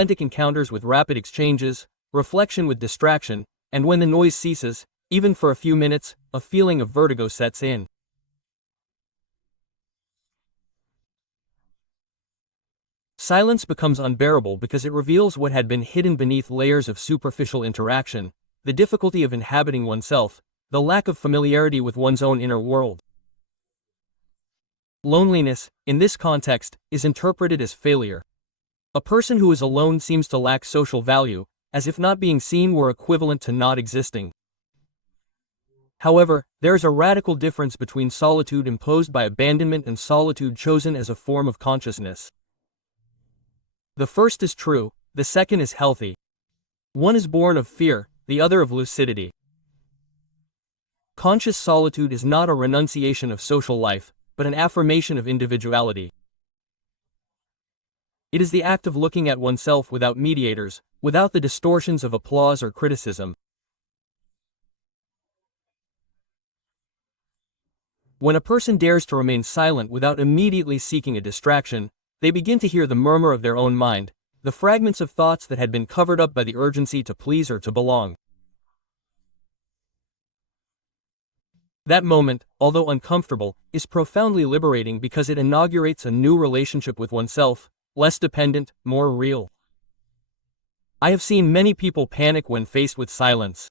authentic encounters with rapid exchanges, reflection with distraction, and when the noise ceases, even for a few minutes, a feeling of vertigo sets in. Silence becomes unbearable because it reveals what had been hidden beneath layers of superficial interaction, the difficulty of inhabiting oneself, the lack of familiarity with one's own inner world. Loneliness, in this context, is interpreted as failure. A person who is alone seems to lack social value, as if not being seen were equivalent to not existing. However, there is a radical difference between solitude imposed by abandonment and solitude chosen as a form of consciousness. The first is true, the second is healthy. One is born of fear, the other of lucidity. Conscious solitude is not a renunciation of social life, but an affirmation of individuality. It is the act of looking at oneself without mediators, without the distortions of applause or criticism. When a person dares to remain silent without immediately seeking a distraction, they begin to hear the murmur of their own mind, the fragments of thoughts that had been covered up by the urgency to please or to belong. That moment, although uncomfortable, is profoundly liberating because it inaugurates a new relationship with oneself, less dependent, more real. I have seen many people panic when faced with silence.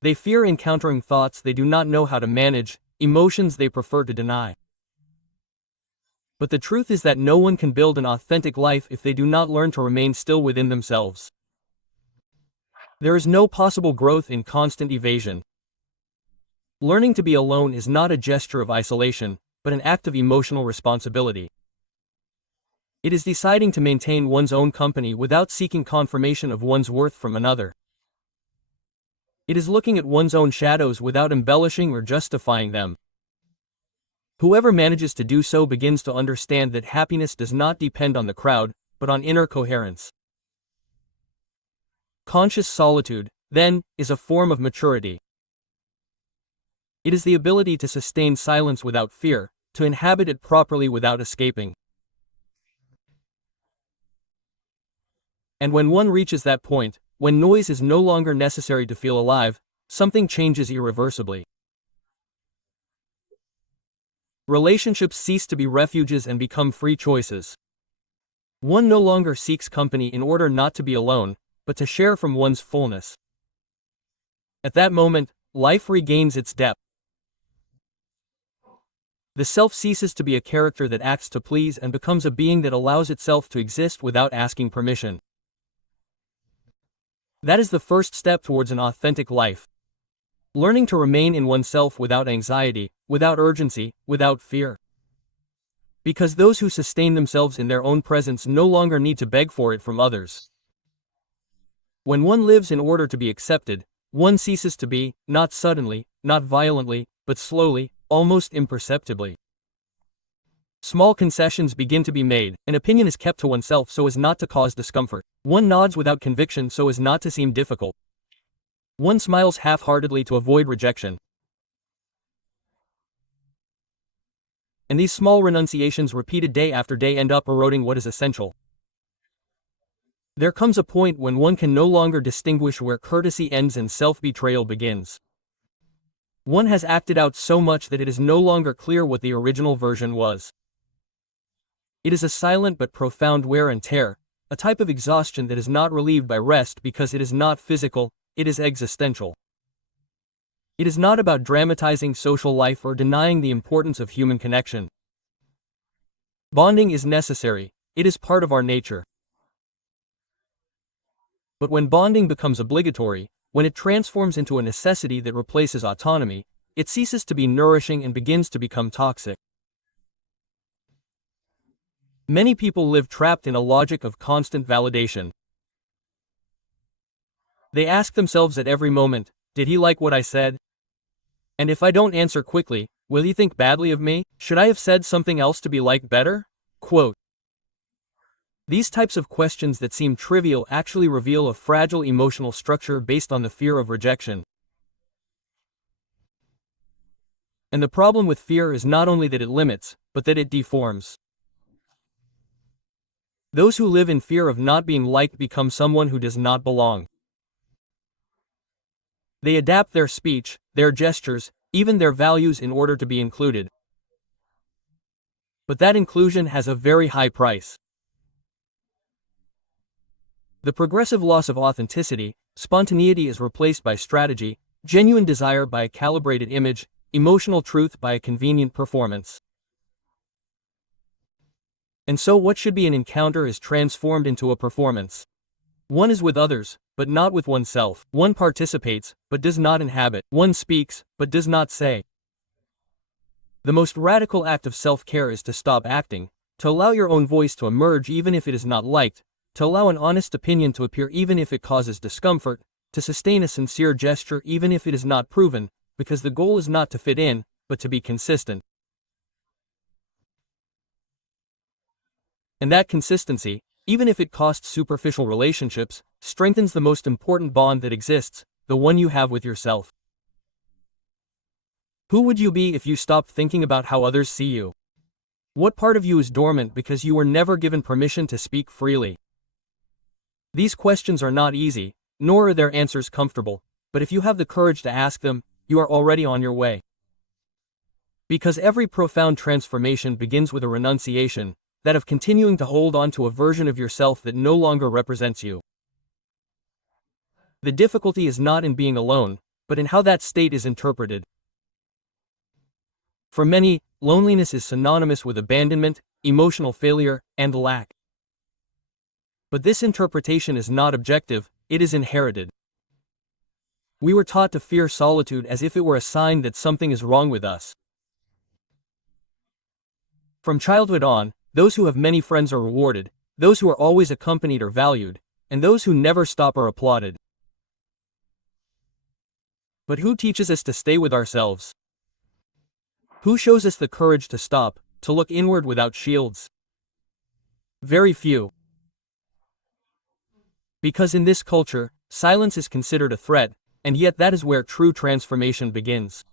They fear encountering thoughts they do not know how to manage, emotions they prefer to deny. But the truth is that no one can build an authentic life if they do not learn to remain still within themselves. There is no possible growth in constant evasion. Learning to be alone is not a gesture of isolation, but an act of emotional responsibility. It is deciding to maintain one's own company without seeking confirmation of one's worth from another. It is looking at one's own shadows without embellishing or justifying them. Whoever manages to do so begins to understand that happiness does not depend on the crowd, but on inner coherence. Conscious solitude, then, is a form of maturity. It is the ability to sustain silence without fear, to inhabit it properly without escaping. And when one reaches that point, when noise is no longer necessary to feel alive, something changes irreversibly. Relationships cease to be refuges and become free choices. One no longer seeks company in order not to be alone, but to share from one's fullness. At that moment, life regains its depth. The self ceases to be a character that acts to please and becomes a being that allows itself to exist without asking permission. That is the first step towards an authentic life. Learning to remain in oneself without anxiety, without urgency, without fear. Because those who sustain themselves in their own presence no longer need to beg for it from others. When one lives in order to be accepted, one ceases to be, not suddenly, not violently, but slowly, almost imperceptibly. Small concessions begin to be made, an opinion is kept to oneself so as not to cause discomfort. One nods without conviction so as not to seem difficult. One smiles half-heartedly to avoid rejection. And these small renunciations repeated day after day end up eroding what is essential. There comes a point when one can no longer distinguish where courtesy ends and self-betrayal begins. One has acted out so much that it is no longer clear what the original version was. It is a silent but profound wear and tear, a type of exhaustion that is not relieved by rest because it is not physical, it is existential. It is not about dramatizing social life or denying the importance of human connection. Bonding is necessary, it is part of our nature. But when bonding becomes obligatory, when it transforms into a necessity that replaces autonomy, it ceases to be nourishing and begins to become toxic. Many people live trapped in a logic of constant validation. They ask themselves at every moment, did he like what I said? And if I don't answer quickly, will he think badly of me? Should I have said something else to be liked better? Quote. These types of questions that seem trivial actually reveal a fragile emotional structure based on the fear of rejection. And the problem with fear is not only that it limits, but that it deforms. Those who live in fear of not being liked become someone who does not belong. They adapt their speech, their gestures, even their values in order to be included. But that inclusion has a very high price. The progressive loss of authenticity, spontaneity is replaced by strategy, genuine desire by a calibrated image, emotional truth by a convenient performance. And so what should be an encounter is transformed into a performance. One is with others, but not with oneself. One participates, but does not inhabit. One speaks, but does not say. The most radical act of self-care is to stop acting, to allow your own voice to emerge even if it is not liked, to allow an honest opinion to appear even if it causes discomfort, to sustain a sincere gesture even if it is not proven, because the goal is not to fit in, but to be consistent. And that consistency, even if it costs superficial relationships, strengthens the most important bond that exists, the one you have with yourself. Who would you be if you stopped thinking about how others see you? What part of you is dormant because you were never given permission to speak freely? These questions are not easy, nor are their answers comfortable, but if you have the courage to ask them, you are already on your way. Because every profound transformation begins with a renunciation, that of continuing to hold on to a version of yourself that no longer represents you. The difficulty is not in being alone, but in how that state is interpreted. For many, loneliness is synonymous with abandonment, emotional failure, and lack. But this interpretation is not objective, it is inherited. We were taught to fear solitude as if it were a sign that something is wrong with us. From childhood on, those who have many friends are rewarded, those who are always accompanied are valued, and those who never stop are applauded. But who teaches us to stay with ourselves? Who shows us the courage to stop, to look inward without shields? Very few. Because in this culture, silence is considered a threat, and yet that is where true transformation begins.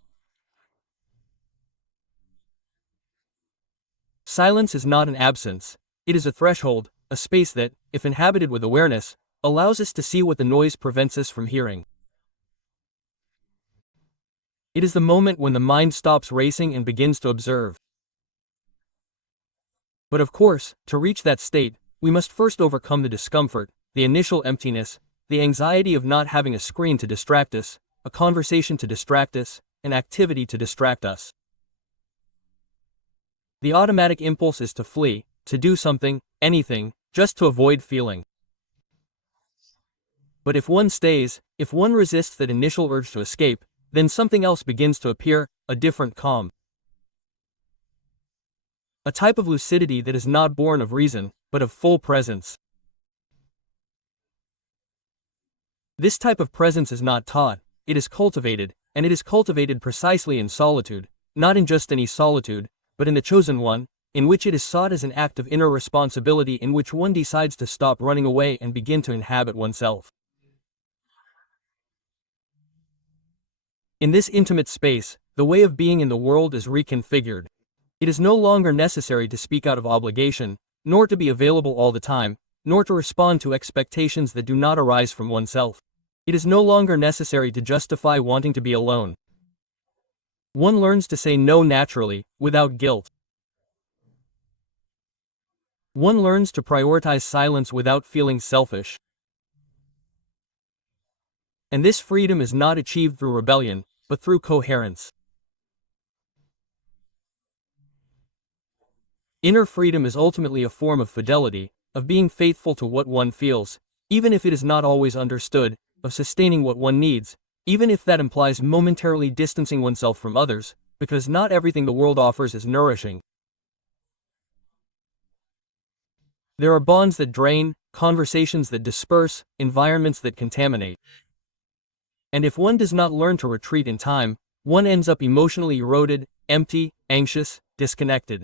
Silence is not an absence, it is a threshold, a space that, if inhabited with awareness, allows us to see what the noise prevents us from hearing. It is the moment when the mind stops racing and begins to observe. But of course, to reach that state, we must first overcome the discomfort, the initial emptiness, the anxiety of not having a screen to distract us, a conversation to distract us, an activity to distract us. The automatic impulse is to flee, to do something, anything, just to avoid feeling. But if one stays, if one resists that initial urge to escape, then something else begins to appear, a different calm. A type of lucidity that is not born of reason, but of full presence. This type of presence is not taught, it is cultivated, and it is cultivated precisely in solitude, not in just any solitude, but in the chosen one, in which it is sought as an act of inner responsibility in which one decides to stop running away and begin to inhabit oneself. In this intimate space, the way of being in the world is reconfigured. It is no longer necessary to speak out of obligation, nor to be available all the time, nor to respond to expectations that do not arise from oneself. It is no longer necessary to justify wanting to be alone. One learns to say no naturally, without guilt. One learns to prioritize silence without feeling selfish. And this freedom is not achieved through rebellion, but through coherence. Inner freedom is ultimately a form of fidelity, of being faithful to what one feels, even if it is not always understood, of sustaining what one needs, even if that implies momentarily distancing oneself from others, because not everything the world offers is nourishing. There are bonds that drain, conversations that disperse, environments that contaminate. And if one does not learn to retreat in time, one ends up emotionally eroded, empty, anxious, disconnected.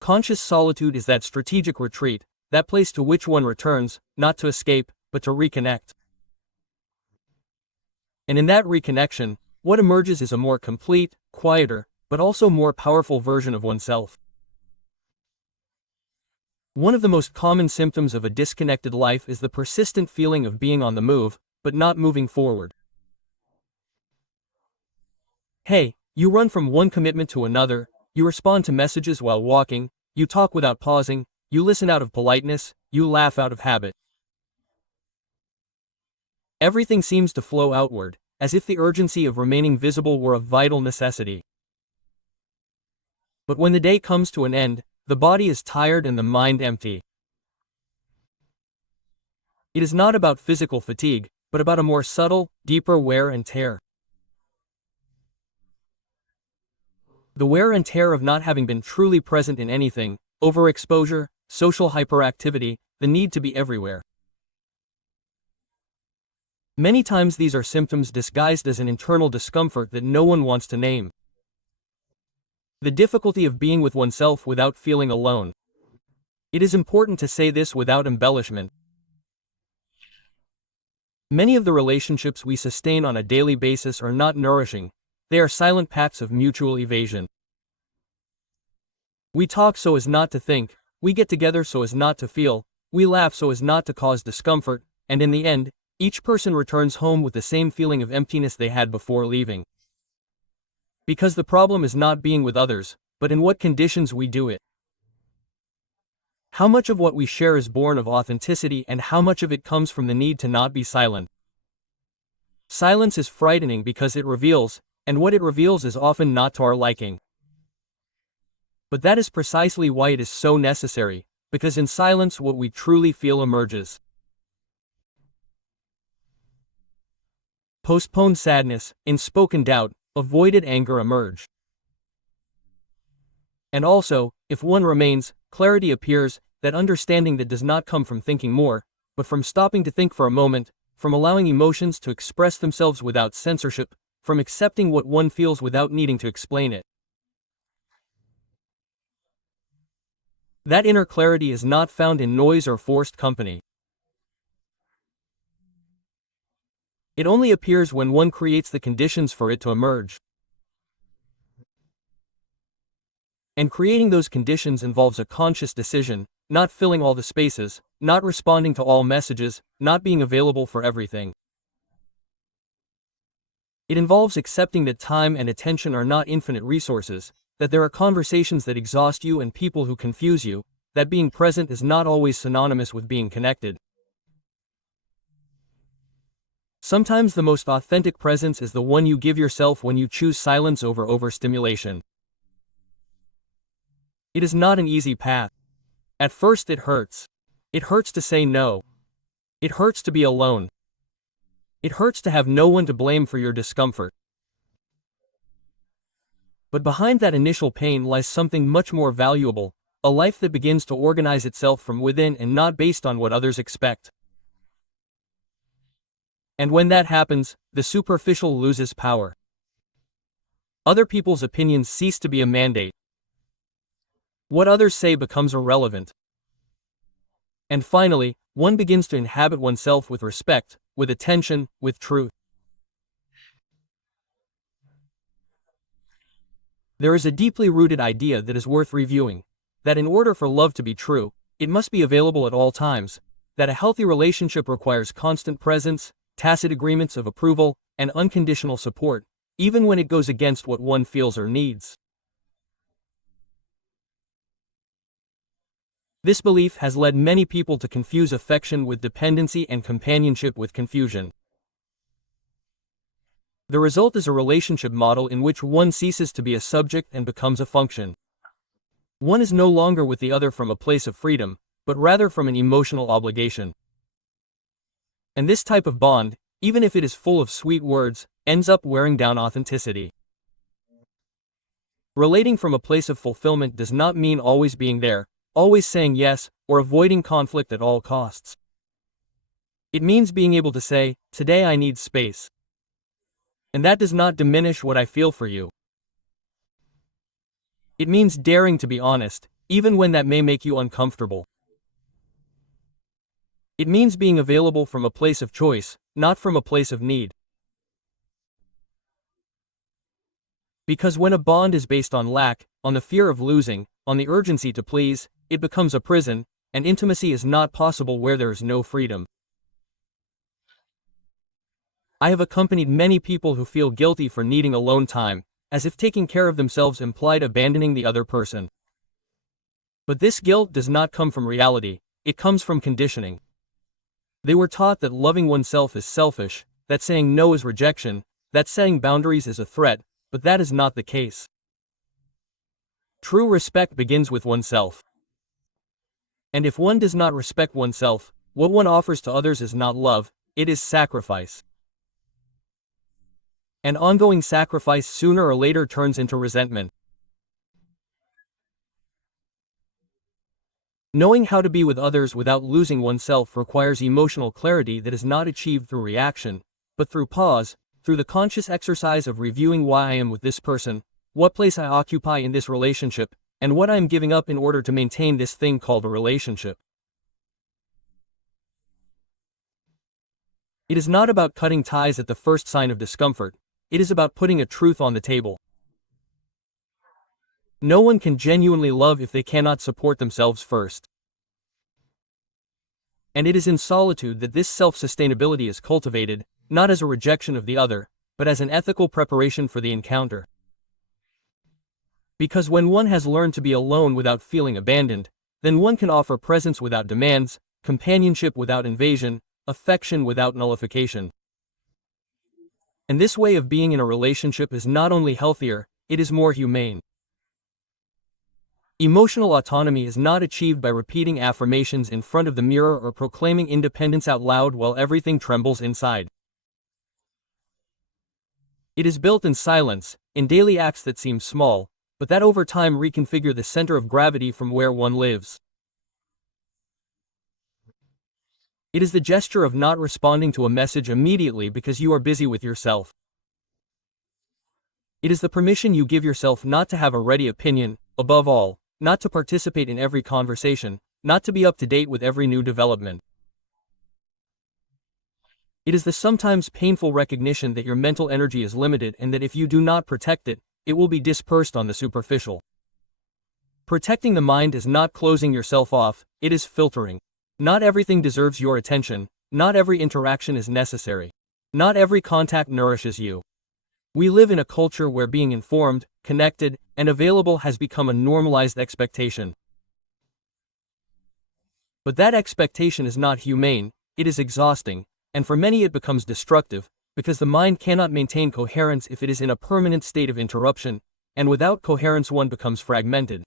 Conscious solitude is that strategic retreat, that place to which one returns, not to escape, but to reconnect. And in that reconnection, what emerges is a more complete, quieter, but also more powerful version of oneself. One of the most common symptoms of a disconnected life is the persistent feeling of being on the move, but not moving forward. Hey, you run from one commitment to another, you respond to messages while walking, you talk without pausing, you listen out of politeness, you laugh out of habit. Everything seems to flow outward, as if the urgency of remaining visible were a vital necessity. But when the day comes to an end, the body is tired and the mind empty. It is not about physical fatigue, but about a more subtle, deeper wear and tear. The wear and tear of not having been truly present in anything, overexposure, social hyperactivity, the need to be everywhere. Many times these are symptoms disguised as an internal discomfort that no one wants to name. The difficulty of being with oneself without feeling alone. It is important to say this without embellishment. Many of the relationships we sustain on a daily basis are not nourishing, they are silent pacts of mutual evasion. We talk so as not to think, we get together so as not to feel, we laugh so as not to cause discomfort, and in the end, each person returns home with the same feeling of emptiness they had before leaving. Because the problem is not being with others, but in what conditions we do it. How much of what we share is born of authenticity and how much of it comes from the need to not be silent? Silence is frightening because it reveals, and what it reveals is often not to our liking. But that is precisely why it is so necessary, because in silence what we truly feel emerges. Postponed sadness, unspoken doubt, avoided anger emerge. And also, if one remains, clarity appears, that understanding that does not come from thinking more, but from stopping to think for a moment, from allowing emotions to express themselves without censorship, from accepting what one feels without needing to explain it. That inner clarity is not found in noise or forced company. It only appears when one creates the conditions for it to emerge. And creating those conditions involves a conscious decision, not filling all the spaces, not responding to all messages, not being available for everything. It involves accepting that time and attention are not infinite resources, that there are conversations that exhaust you and people who confuse you, that being present is not always synonymous with being connected. Sometimes the most authentic presence is the one you give yourself when you choose silence over overstimulation. It is not an easy path. At first it hurts. It hurts to say no. It hurts to be alone. It hurts to have no one to blame for your discomfort. But behind that initial pain lies something much more valuable, a life that begins to organize itself from within and not based on what others expect. And when that happens, the superficial loses power. Other people's opinions cease to be a mandate. What others say becomes irrelevant. And finally, one begins to inhabit oneself with respect, with attention, with truth. There is a deeply rooted idea that is worth reviewing, that in order for love to be true, it must be available at all times, that a healthy relationship requires constant presence, tacit agreements of approval, and unconditional support, even when it goes against what one feels or needs. This belief has led many people to confuse affection with dependency and companionship with confusion. The result is a relationship model in which one ceases to be a subject and becomes a function. One is no longer with the other from a place of freedom, but rather from an emotional obligation. And this type of bond, even if it is full of sweet words, ends up wearing down authenticity. Relating from a place of fulfillment does not mean always being there, always saying yes, or avoiding conflict at all costs. It means being able to say, "Today I need space." And that does not diminish what I feel for you. It means daring to be honest, even when that may make you uncomfortable. It means being available from a place of choice, not from a place of need. Because when a bond is based on lack, on the fear of losing, on the urgency to please, it becomes a prison, and intimacy is not possible where there is no freedom. I have accompanied many people who feel guilty for needing alone time, as if taking care of themselves implied abandoning the other person. But this guilt does not come from reality, it comes from conditioning. They were taught that loving oneself is selfish, that saying no is rejection, that setting boundaries is a threat, but that is not the case. True respect begins with oneself. And if one does not respect oneself, what one offers to others is not love, it is sacrifice. And ongoing sacrifice sooner or later turns into resentment. Knowing how to be with others without losing oneself requires emotional clarity that is not achieved through reaction, but through pause, through the conscious exercise of reviewing why I am with this person, what place I occupy in this relationship, and what I am giving up in order to maintain this thing called a relationship. It is not about cutting ties at the first sign of discomfort, it is about putting a truth on the table. No one can genuinely love if they cannot support themselves first. And it is in solitude that this self-sustainability is cultivated, not as a rejection of the other, but as an ethical preparation for the encounter. Because when one has learned to be alone without feeling abandoned, then one can offer presence without demands, companionship without invasion, affection without nullification. And this way of being in a relationship is not only healthier, it is more humane. Emotional autonomy is not achieved by repeating affirmations in front of the mirror or proclaiming independence out loud while everything trembles inside. It is built in silence, in daily acts that seem small, but that over time reconfigure the center of gravity from where one lives. It is the gesture of not responding to a message immediately because you are busy with yourself. It is the permission you give yourself not to have a ready opinion, above all, not to participate in every conversation, not to be up to date with every new development. It is the sometimes painful recognition that your mental energy is limited and that if you do not protect it, it will be dispersed on the superficial. Protecting the mind is not closing yourself off, it is filtering. Not everything deserves your attention, not every interaction is necessary. Not every contact nourishes you. We live in a culture where being informed, connected, and available has become a normalized expectation. But that expectation is not humane, it is exhausting, and for many it becomes destructive, because the mind cannot maintain coherence if it is in a permanent state of interruption, and without coherence one becomes fragmented.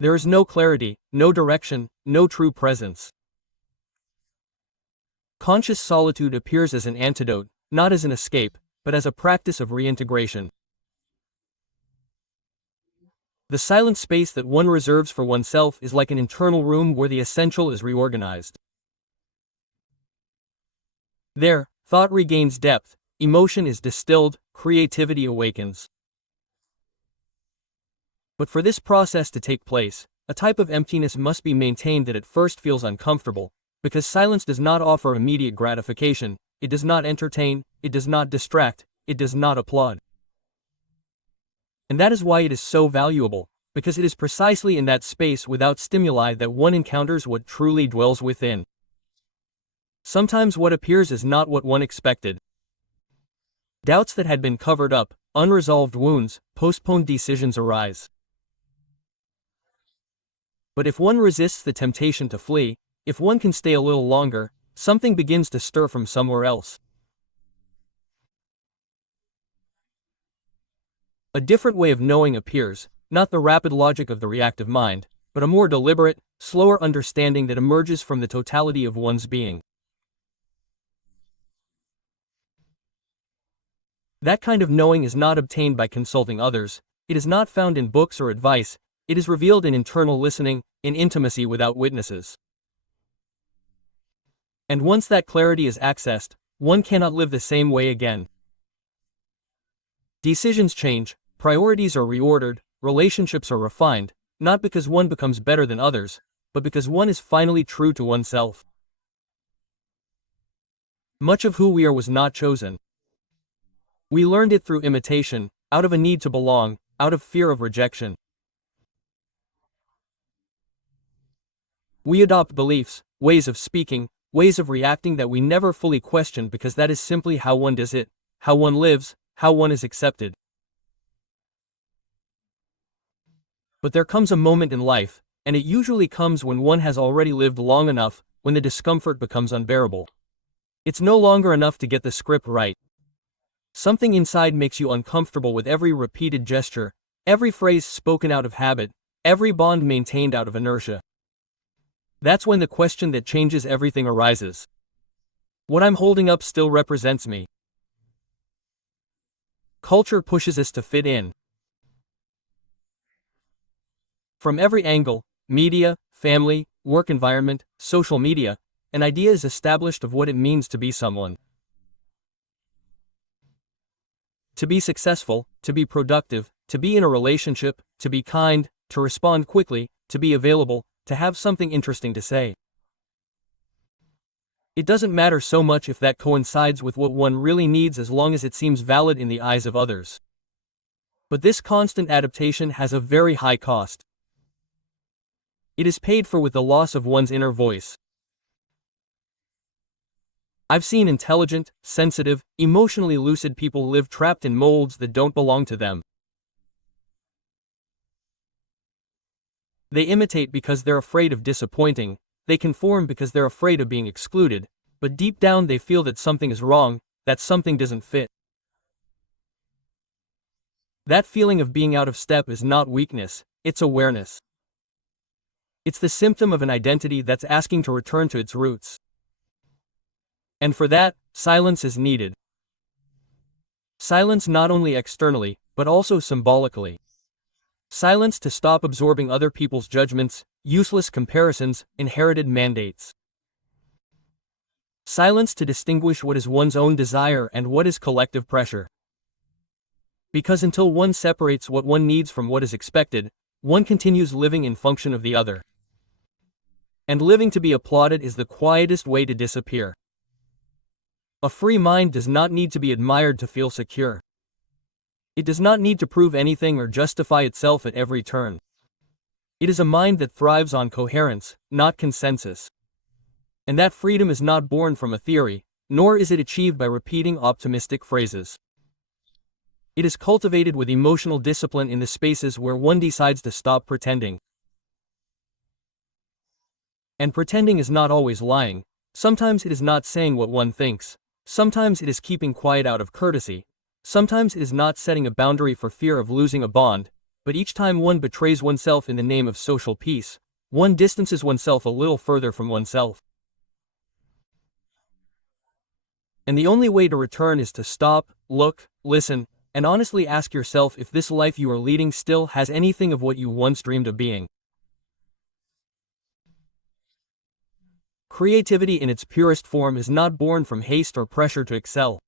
There is no clarity, no direction, no true presence. Conscious solitude appears as an antidote, not as an escape, but as a practice of reintegration. The silent space that one reserves for oneself is like an internal room where the essential is reorganized. There, thought regains depth, emotion is distilled, creativity awakens. But for this process to take place, a type of emptiness must be maintained that at first feels uncomfortable, because silence does not offer immediate gratification, it does not entertain, it does not distract, it does not applaud. And that is why it is so valuable, because it is precisely in that space without stimuli that one encounters what truly dwells within. Sometimes what appears is not what one expected. Doubts that had been covered up, unresolved wounds, postponed decisions arise. But if one resists the temptation to flee, if one can stay a little longer, something begins to stir from somewhere else. A different way of knowing appears, not the rapid logic of the reactive mind, but a more deliberate, slower understanding that emerges from the totality of one's being. That kind of knowing is not obtained by consulting others, it is not found in books or advice, it is revealed in internal listening, in intimacy without witnesses. And once that clarity is accessed, one cannot live the same way again. Decisions change, priorities are reordered, relationships are refined, not because one becomes better than others, but because one is finally true to oneself. Much of who we are was not chosen. We learned it through imitation, out of a need to belong, out of fear of rejection. We adopt beliefs, ways of speaking, ways of reacting that we never fully question because that is simply how one does it, how one lives, how one is accepted. But there comes a moment in life, and it usually comes when one has already lived long enough, when the discomfort becomes unbearable. It's no longer enough to get the script right. Something inside makes you uncomfortable with every repeated gesture, every phrase spoken out of habit, every bond maintained out of inertia. That's when the question that changes everything arises. What I'm holding up still represents me. Culture pushes us to fit in. From every angle, media, family, work environment, social media, an idea is established of what it means to be someone. To be successful, to be productive, to be in a relationship, to be kind, to respond quickly, to be available, to have something interesting to say. It doesn't matter so much if that coincides with what one really needs as long as it seems valid in the eyes of others. But this constant adaptation has a very high cost. It is paid for with the loss of one's inner voice. I've seen intelligent, sensitive, emotionally lucid people live trapped in molds that don't belong to them. They imitate because they're afraid of disappointing, they conform because they're afraid of being excluded, but deep down they feel that something is wrong, that something doesn't fit. That feeling of being out of step is not weakness, it's awareness. It's the symptom of an identity that's asking to return to its roots. And for that, silence is needed. Silence not only externally, but also symbolically. Silence to stop absorbing other people's judgments, useless comparisons, inherited mandates. Silence to distinguish what is one's own desire and what is collective pressure. Because until one separates what one needs from what is expected, one continues living in function of the other. And living to be applauded is the quietest way to disappear. A free mind does not need to be admired to feel secure. It does not need to prove anything or justify itself at every turn. It is a mind that thrives on coherence, not consensus. And that freedom is not born from a theory, nor is it achieved by repeating optimistic phrases. It is cultivated with emotional discipline in the spaces where one decides to stop pretending. And pretending is not always lying. Sometimes it is not saying what one thinks. Sometimes it is keeping quiet out of courtesy. Sometimes it is not setting a boundary for fear of losing a bond, but each time one betrays oneself in the name of social peace, one distances oneself a little further from oneself. And the only way to return is to stop, look, listen, and honestly ask yourself if this life you are leading still has anything of what you once dreamed of being. Creativity in its purest form is not born from haste or pressure to excel.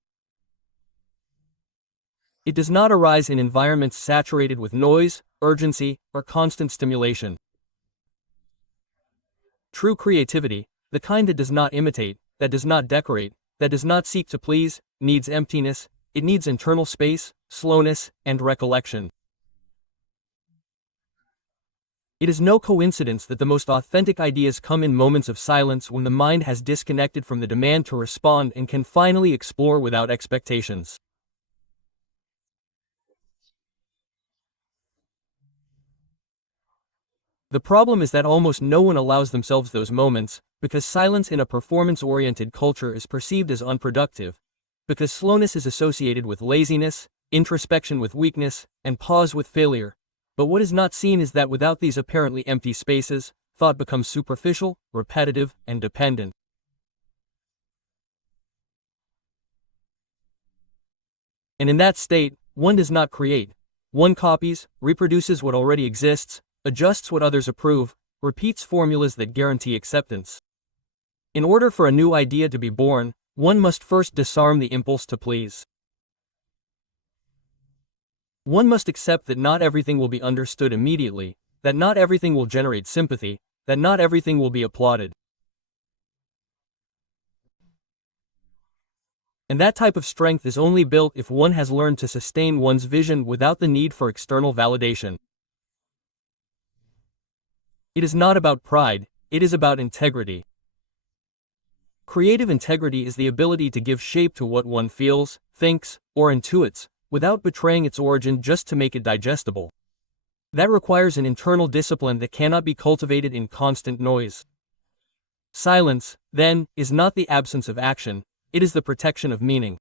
It does not arise in environments saturated with noise, urgency, or constant stimulation. True creativity, the kind that does not imitate, that does not decorate, that does not seek to please, needs emptiness, it needs internal space, slowness, and recollection. It is no coincidence that the most authentic ideas come in moments of silence when the mind has disconnected from the demand to respond and can finally explore without expectations. The problem is that almost no one allows themselves those moments, because silence in a performance-oriented culture is perceived as unproductive, because slowness is associated with laziness, introspection with weakness, and pause with failure. But what is not seen is that without these apparently empty spaces, thought becomes superficial, repetitive, and dependent. And in that state, one does not create. One copies, reproduces what already exists, adjusts what others approve, repeats formulas that guarantee acceptance. In order for a new idea to be born, one must first disarm the impulse to please. One must accept that not everything will be understood immediately, that not everything will generate sympathy, that not everything will be applauded. And that type of strength is only built if one has learned to sustain one's vision without the need for external validation. It is not about pride, it is about integrity. Creative integrity is the ability to give shape to what one feels, thinks, or intuits, without betraying its origin just to make it digestible. That requires an internal discipline that cannot be cultivated in constant noise. Silence, then, is not the absence of action, it is the protection of meaning.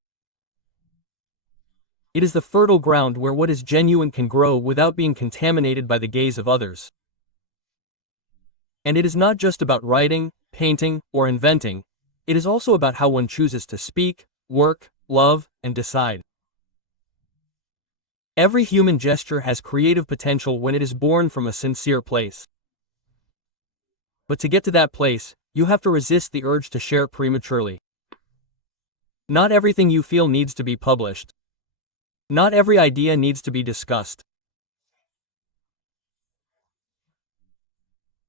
It is the fertile ground where what is genuine can grow without being contaminated by the gaze of others. And it is not just about writing, painting, or inventing, it is also about how one chooses to speak, work, love, and decide. Every human gesture has creative potential when it is born from a sincere place. But to get to that place, you have to resist the urge to share prematurely. Not everything you feel needs to be published. Not every idea needs to be discussed.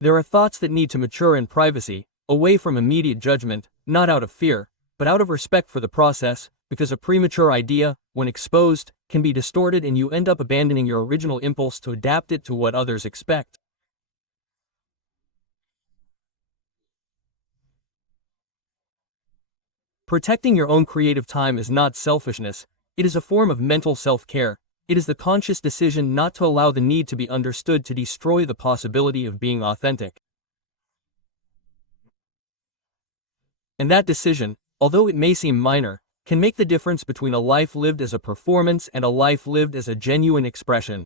There are thoughts that need to mature in privacy, away from immediate judgment, not out of fear, but out of respect for the process, because a premature idea, when exposed, can be distorted and you end up abandoning your original impulse to adapt it to what others expect. Protecting your own creative time is not selfishness, it is a form of mental self-care. It is the conscious decision not to allow the need to be understood to destroy the possibility of being authentic. And that decision, although it may seem minor, can make the difference between a life lived as a performance and a life lived as a genuine expression.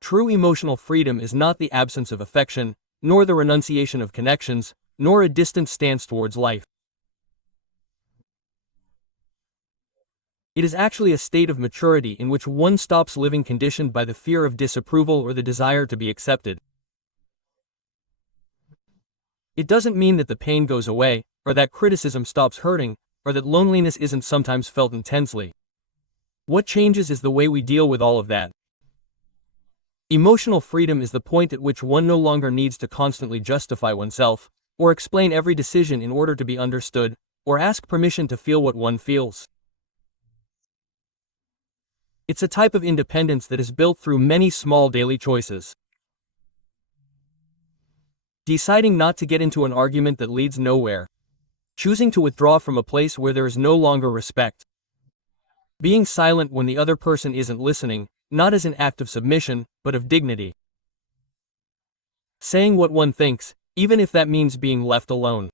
True emotional freedom is not the absence of affection, nor the renunciation of connections, nor a distant stance towards life. It is actually a state of maturity in which one stops living conditioned by the fear of disapproval or the desire to be accepted. It doesn't mean that the pain goes away, or that criticism stops hurting, or that loneliness isn't sometimes felt intensely. What changes is the way we deal with all of that. Emotional freedom is the point at which one no longer needs to constantly justify oneself, or explain every decision in order to be understood, or ask permission to feel what one feels. It's a type of independence that is built through many small daily choices. Deciding not to get into an argument that leads nowhere. Choosing to withdraw from a place where there is no longer respect. Being silent when the other person isn't listening, not as an act of submission, but of dignity. Saying what one thinks, even if that means being left alone.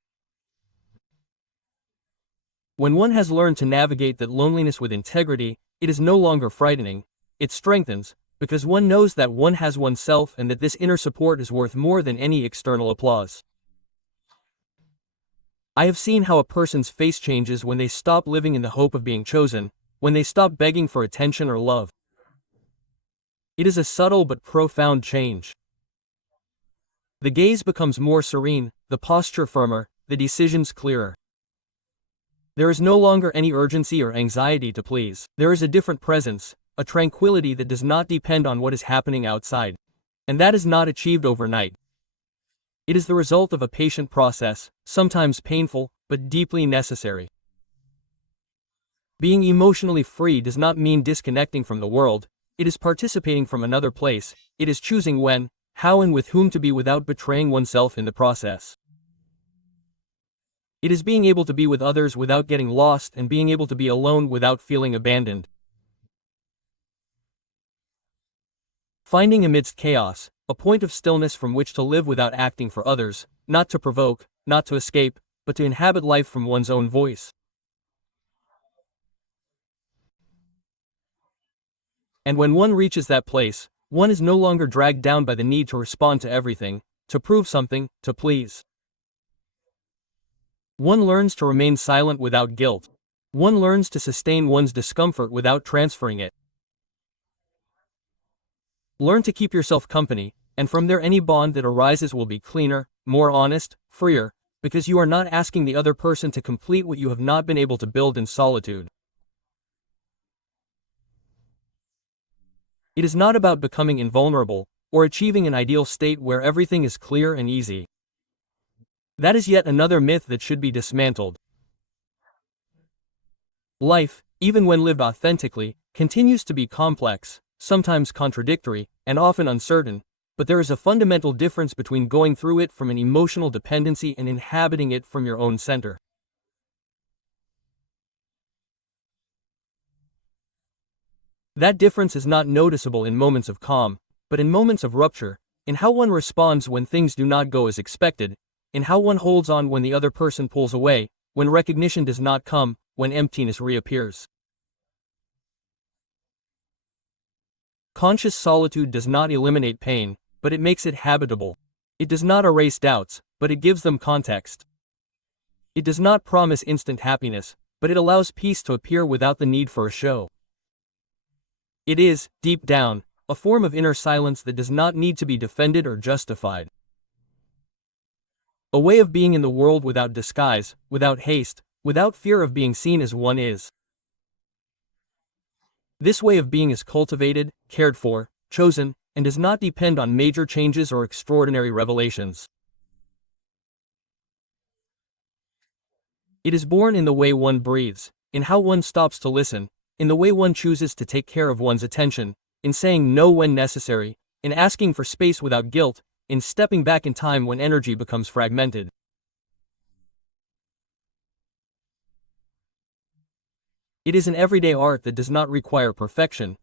When one has learned to navigate that loneliness with integrity, it is no longer frightening, it strengthens, because one knows that one has oneself and that this inner support is worth more than any external applause. I have seen how a person's face changes when they stop living in the hope of being chosen, when they stop begging for attention or love. It is a subtle but profound change. The gaze becomes more serene, the posture firmer, the decisions clearer. There is no longer any urgency or anxiety to please. There is a different presence, a tranquility that does not depend on what is happening outside. And that is not achieved overnight. It is the result of a patient process, sometimes painful, but deeply necessary. Being emotionally free does not mean disconnecting from the world, it is participating from another place, it is choosing when, how and with whom to be without betraying oneself in the process. It is being able to be with others without getting lost and being able to be alone without feeling abandoned. Finding amidst chaos, a point of stillness from which to live without acting for others, not to provoke, not to escape, but to inhabit life from one's own voice. And when one reaches that place, one is no longer dragged down by the need to respond to everything, to prove something, to please. One learns to remain silent without guilt. One learns to sustain one's discomfort without transferring it. Learn to keep yourself company, and from there any bond that arises will be cleaner, more honest, freer, because you are not asking the other person to complete what you have not been able to build in solitude. It is not about becoming invulnerable, or achieving an ideal state where everything is clear and easy. That is yet another myth that should be dismantled. Life, even when lived authentically, continues to be complex, sometimes contradictory, and often uncertain, but there is a fundamental difference between going through it from an emotional dependency and inhabiting it from your own center. That difference is not noticeable in moments of calm, but in moments of rupture, in how one responds when things do not go as expected, in how one holds on when the other person pulls away, when recognition does not come, when emptiness reappears. Conscious solitude does not eliminate pain, but it makes it habitable. It does not erase doubts, but it gives them context. It does not promise instant happiness, but it allows peace to appear without the need for a show. It is, deep down, a form of inner silence that does not need to be defended or justified. A way of being in the world without disguise, without haste, without fear of being seen as one is. This way of being is cultivated, cared for, chosen, and does not depend on major changes or extraordinary revelations. It is born in the way one breathes, in how one stops to listen, in the way one chooses to take care of one's attention, in saying no when necessary, in asking for space without guilt, in stepping back in time when energy becomes fragmented. It is an everyday art that does not require perfection,